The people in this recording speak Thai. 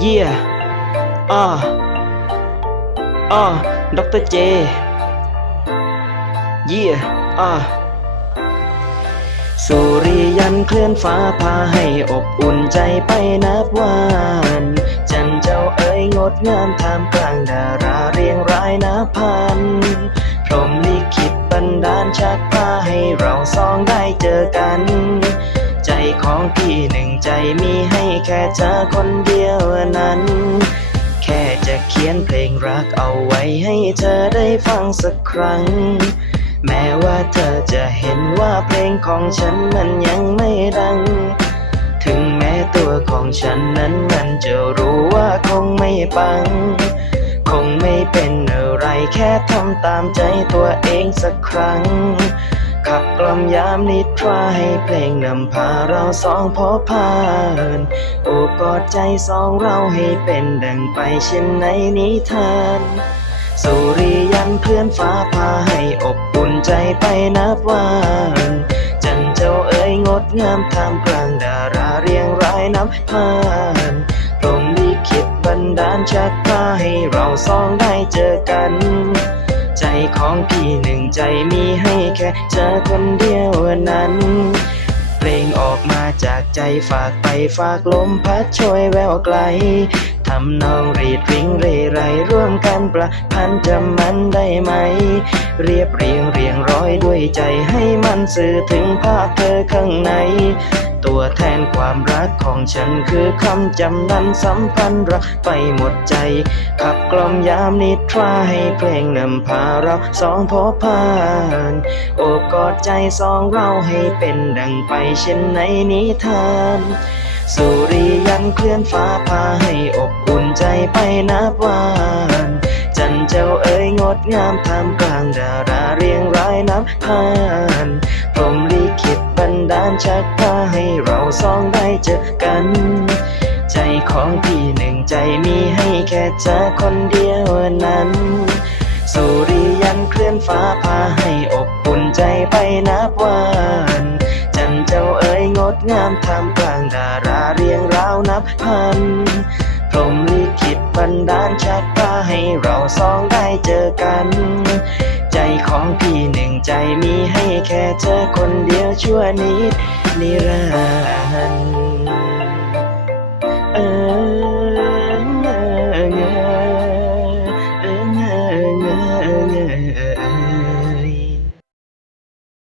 เยี่ยอ้ออ้อด็อกเตอร์เจเยี่ยอ้อสุริยันเคลื่อนฟ้าพาให้อบอุ่นใจไปนับวันจันเจ้าเอ๋ยงดงามท่ามกลางดาราเรียงรายนับพันพรหมลิขิตบันดาลชักพาให้เราสองได้เจอกัน ของพี่หนึ่งใจมีให้แค่เธอคนเดียวนั้น แค่จะเขียนเพลงรักเอาไว้ให้เธอได้ฟังสักครั้ง แม้ว่าเธอจะเห็นว่าเพลงของฉันมันยังไม่ดัง ถึงแม้ตัวของฉันนั้นมันจะรู้ว่าคงไม่ปัง คงไม่เป็นอะไรแค่ทำตามใจตัวเองสักครั้งขับ ล่อมยามนิทราให้เพลงนำพาเราสองพบผ่านโอบกอดใจสองเราให้เป็นดังไปเช่นในนิทานสุริยันเคลื่อนฟ้าพาให้อบอุ่นใจไปนับวันจันเจ้าเอ๋ยงดงามท่ามกลางดาราเรียงรายนับพันพรหมลิขิตบันดาลชักพาให้เราสองได้เจอกัน ใจของพี่หนึ่งใจมีให้แค่เธอคนเดียวนั้น เพลงออกมาจากใจฝากไปฝากลมพัดช่วยแววไกลทำนองรีดริ้งเรไรร่วมกันประพันธ์จำมันได้ไหม เรียบเรียงเรียงร้อยด้วยใจให้มันสื่อถึงภาพเธอข้างใน ตัวแทนความรักของฉันคือคำจำนั้นสัมพันธ์รักไปหมดใจ ขับกล่อมยามนิทราให้เพลงนำพาเราสองพบผ่านโอบกอดใจสองเราให้เป็นดังไปเช่นในนิทานสุริยันเคลื่อนฟ้าพาให้อบอุ่นใจไปนับวันจันเจ้าเอ๋ยงดงามท่ามกลางดาราเรียงรายนับพันพรหมลิขิต ดาลชักพาให้เราสองได้เจอกัน ใจของพี่หนึ่งใจมีให้แค่เธอคนเดียวนั้น สุริยันเคลื่อนฟ้าพาให้อบอุ่นใจไปนับวันจันเจ้าเอ๋ยงดงามท่ามกลางดาราเรียงราวนับพันพรหมลิขิตบันดาลชักพาให้เราสองได้เจอกัน ของพี่หนึ่งใจมีให้แค่เธอคนเดียวชั่วนิดนิรันดร์